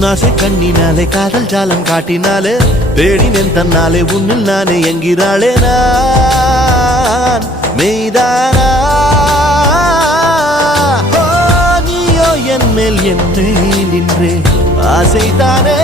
உன்னாசை கண்ணினாலே காதல் ஜாலம் காட்டினாலே தேடினேன் தன்னாலே உன்னில் நானே என்கிறாளே நான் மெய்தானா நீயோ என் மேல் என்னை நின்றே ஆசைதானே